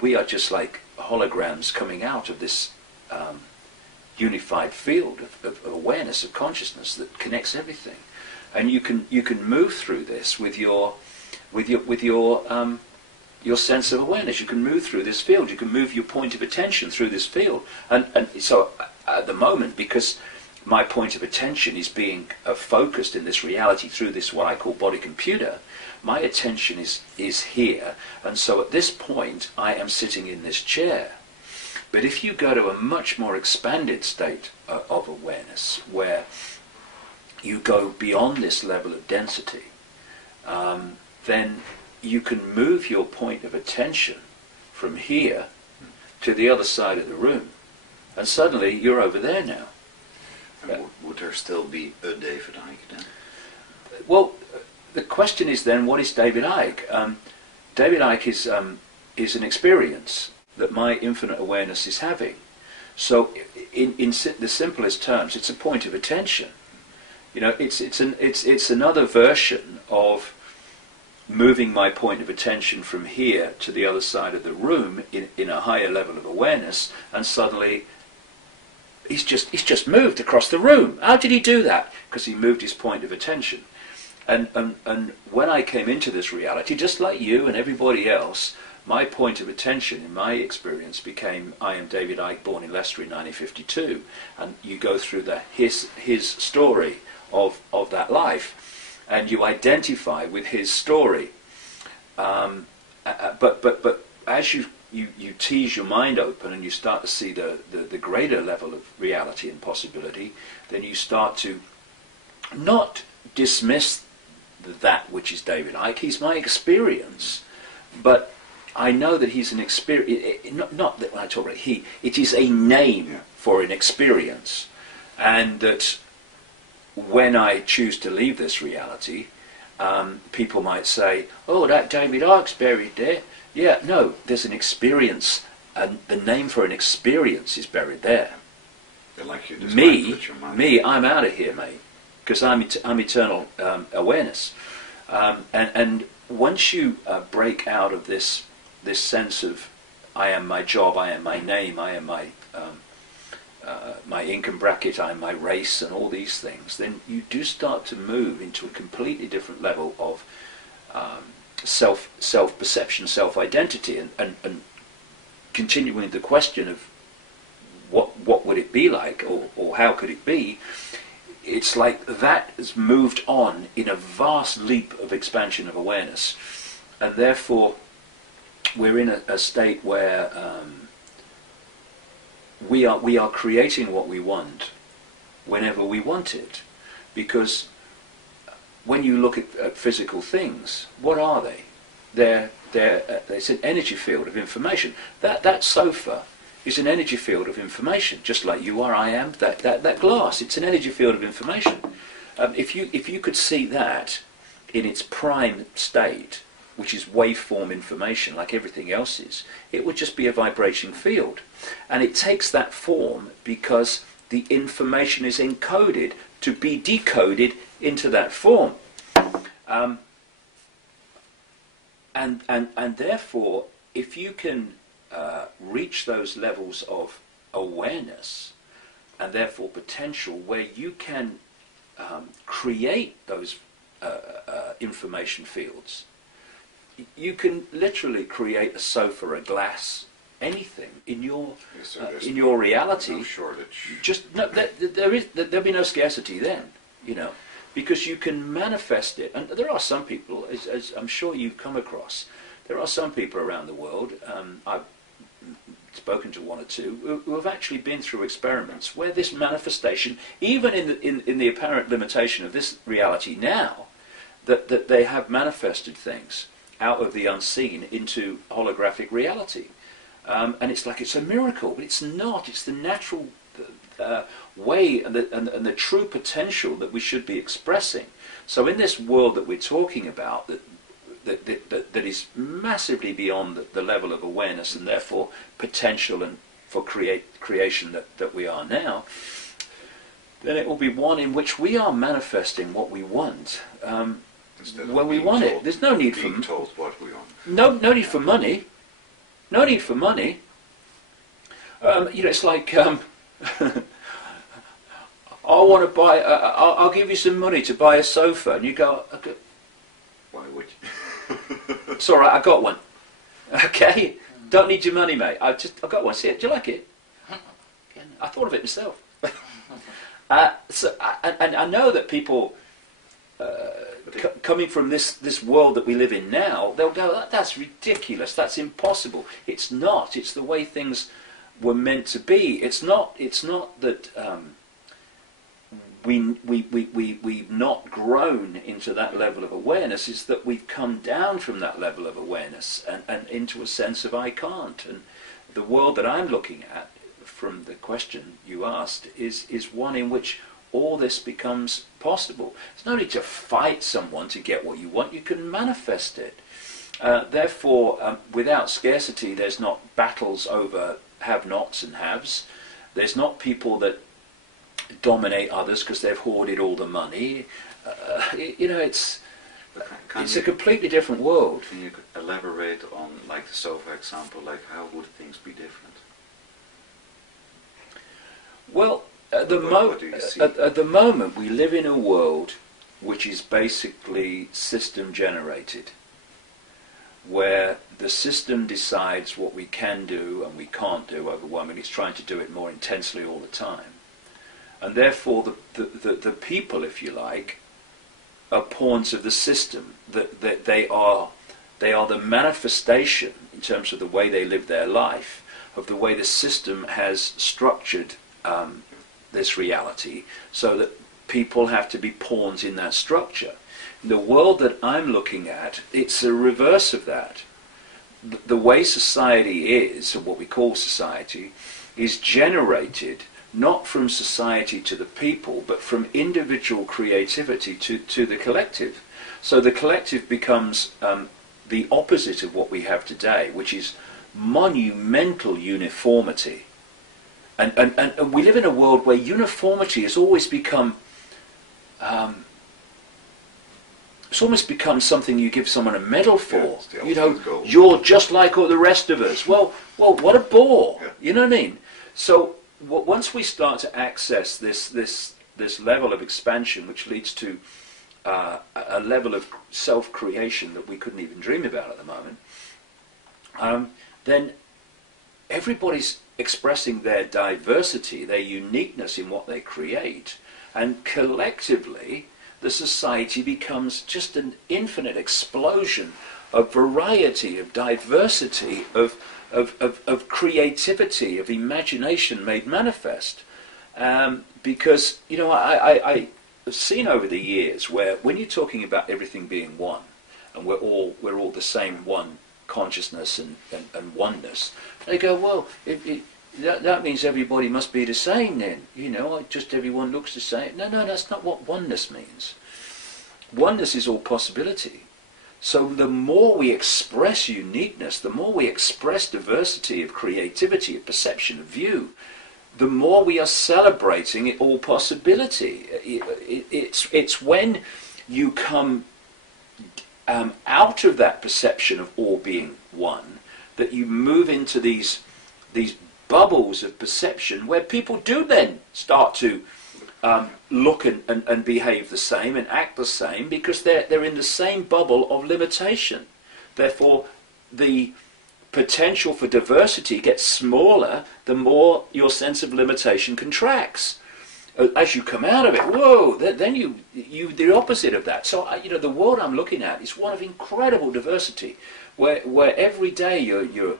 we are just like holograms coming out of this unified field of awareness, of consciousness that connects everything, and you can move through this with your sense of awareness. You can move through this field. You can move your point of attention through this field, and so at the moment, because my point of attention is being focused in this reality through this what I call body computer, my attention is here, and so at this point I am sitting in this chair. But if you go to a much more expanded state of awareness, where you go beyond this level of density, then you can move your point of attention from here to the other side of the room, and suddenly you're over there now. And would there still be a David Icke then? Well, the question is then, what is David Icke? David Icke is an experience that my infinite awareness is having. So, in the simplest terms, it's a point of attention. You know, it's another version of moving my point of attention from here to the other side of the room in a higher level of awareness, and suddenly he's just moved across the room. How did he do that? Because he moved his point of attention. And when I came into this reality, just like you and everybody else, my point of attention in my experience became, I am David Icke, born in Leicester in 1952, and you go through his story of that life, and you identify with his story. But as you tease your mind open and you start to see the greater level of reality and possibility, then you start to not dismiss that which is David Icke. He's my experience, but I know that he's an experience. Not that when I talk about he, it is a name for an experience, and that when I choose to leave this reality, people might say, "Oh, that David Icke's buried there." Yeah, no, there's an experience, and the name for an experience is buried there. Like you me, I'm out of here, mate, because I'm eternal awareness, and once you break out of this sense of I am my job, I am my name, I am my income bracket, I am my race, and all these things, then you do start to move into a completely different level of self-perception, self-identity, and continuing the question of what would it be like, or how could it be. It's like that has moved on in a vast leap of expansion of awareness, and therefore we're in a state where we are creating what we want whenever we want it, because when you look at physical things, what are they? It's an energy field of information. That sofa is an energy field of information, just like you are, I am. That glass, it's an energy field of information. If you could see that in its prime state, which is waveform information, like everything else is, it would just be a vibrating field, and it takes that form because the information is encoded to be decoded into that form, and therefore, if you can reach those levels of awareness and therefore potential where you can create those information fields, you can literally create a sofa, a glass, anything in your reality. No shortage. Just no, there'll be no scarcity then, you know, because you can manifest it. And there are some people, as I'm sure you've come across, there are some people around the world. I've spoken to one or two who have actually been through experiments where this manifestation, even in the apparent limitation of this reality now, that they have manifested things out of the unseen into holographic reality. And it's like it's a miracle, but it's not. It's the natural way and the true potential that we should be expressing. So in this world that we're talking about, that is massively beyond the level of awareness and therefore potential and for creation that we are now, then it will be one in which we are manifesting what we want when we want it. There's no need for told what we want. No need for money. No need for money. You know, it's like, I want to buy, I'll give you some money to buy a sofa. And you go, okay. Why would you? It's all right, I got one. Okay, don't need your money, mate. I got one. See it? Do you like it? I thought of it myself. And I know that people coming from this world that we live in now, they'll go, that's ridiculous. That's impossible. It's not. It's the way things were meant to be. It's not that we've not grown into that level of awareness. It's that we've come down from that level of awareness and into a sense of I can't. And the world that I'm looking at, from the question you asked, is one in which all this becomes possible. There's no need to fight someone to get what you want. You can manifest it. Therefore, without scarcity, there's not battles over have-nots and haves. There's not people that dominate others because they've hoarded all the money. You know, it's a completely different world. Can you elaborate on, like the sofa example, like how would things be different? Well, at the moment we live in a world which is basically system generated, where the system decides what we can do and we can't do overwhelmingly. It's trying to do it more intensely all the time. And therefore the people, if you like, are pawns of the system. That they are the manifestation, in terms of the way they live their life, of the way the system has structured this reality, so that people have to be pawns in that structure. The world that I'm looking at, it's a reverse of that. The way society is, or what we call society, is generated not from society to the people, but from individual creativity to the collective. So the collective becomes the opposite of what we have today, which is monumental uniformity. And we live in a world where uniformity has always become, it's almost become something you give someone a medal for. Yeah, you know, goal. You're just like all the rest of us. Well, what a bore. Yeah. You know what I mean? So once we start to access this level of expansion, which leads to a level of self-creation that we couldn't even dream about at the moment, then everybody's expressing their diversity, their uniqueness in what they create, and collectively the society becomes just an infinite explosion of variety, of diversity, of creativity, of imagination made manifest. Because, you know, I've seen over the years where when you're talking about everything being one, and we're all the same one consciousness and oneness, they go, well, that means everybody must be the same then. You know, just everyone looks the same. No, that's not what oneness means. Oneness is all possibility. So the more we express uniqueness, the more we express diversity of creativity, of perception, of view, the more we are celebrating all possibility. It's when you come out of that perception of all being one that you move into these bubbles of perception where people do then start to look and behave the same and act the same, because they're in the same bubble of limitation. Therefore, the potential for diversity gets smaller the more your sense of limitation contracts. As you come out of it, whoa, then you the opposite of that. So you know, the world I'm looking at is one of incredible diversity, where every day you're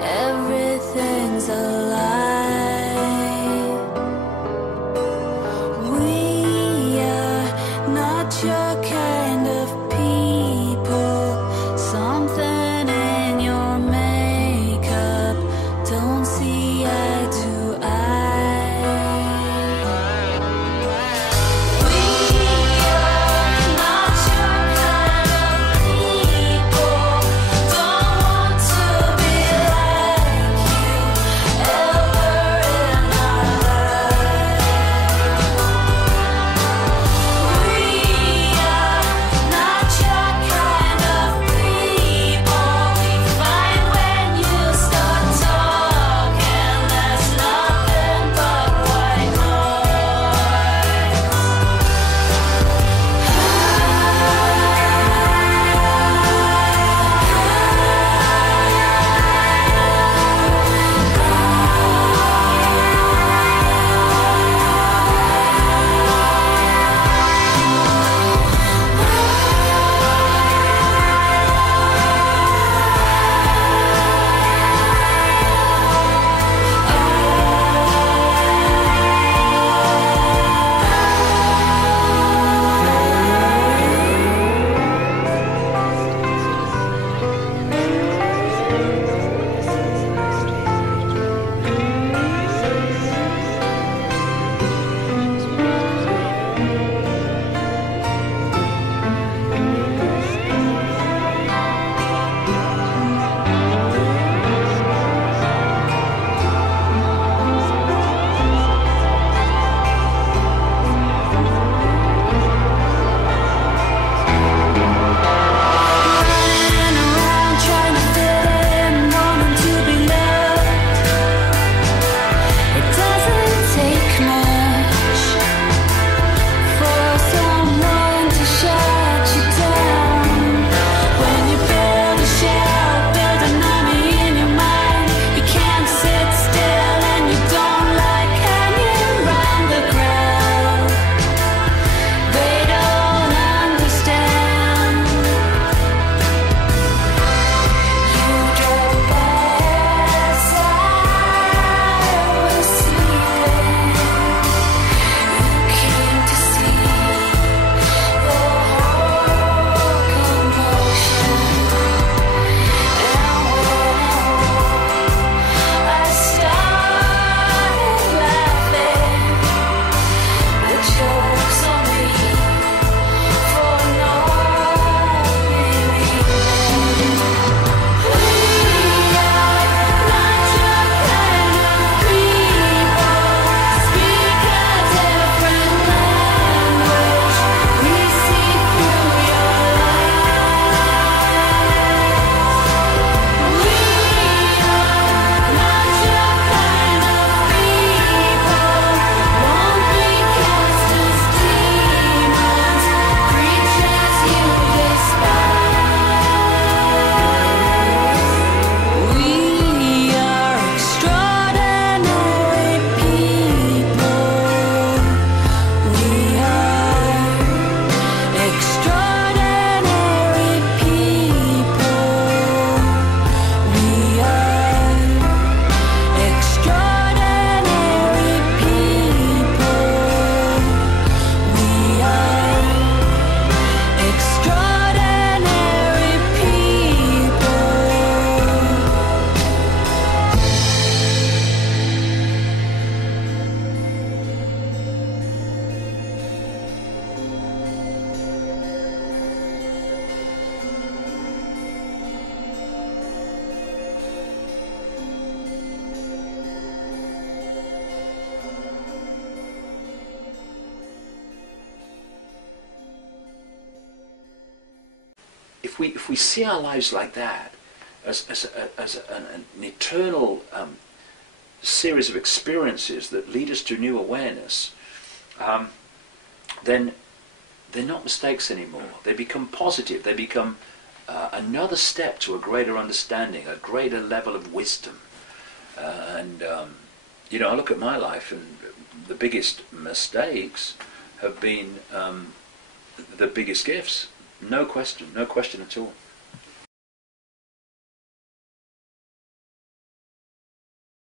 Everything's if we see our lives like that, as an eternal series of experiences that lead us to new awareness, then they're not mistakes anymore. They become positive. They become another step to a greater understanding, a greater level of wisdom. You know, I look at my life, and the biggest mistakes have been the biggest gifts. No question at all.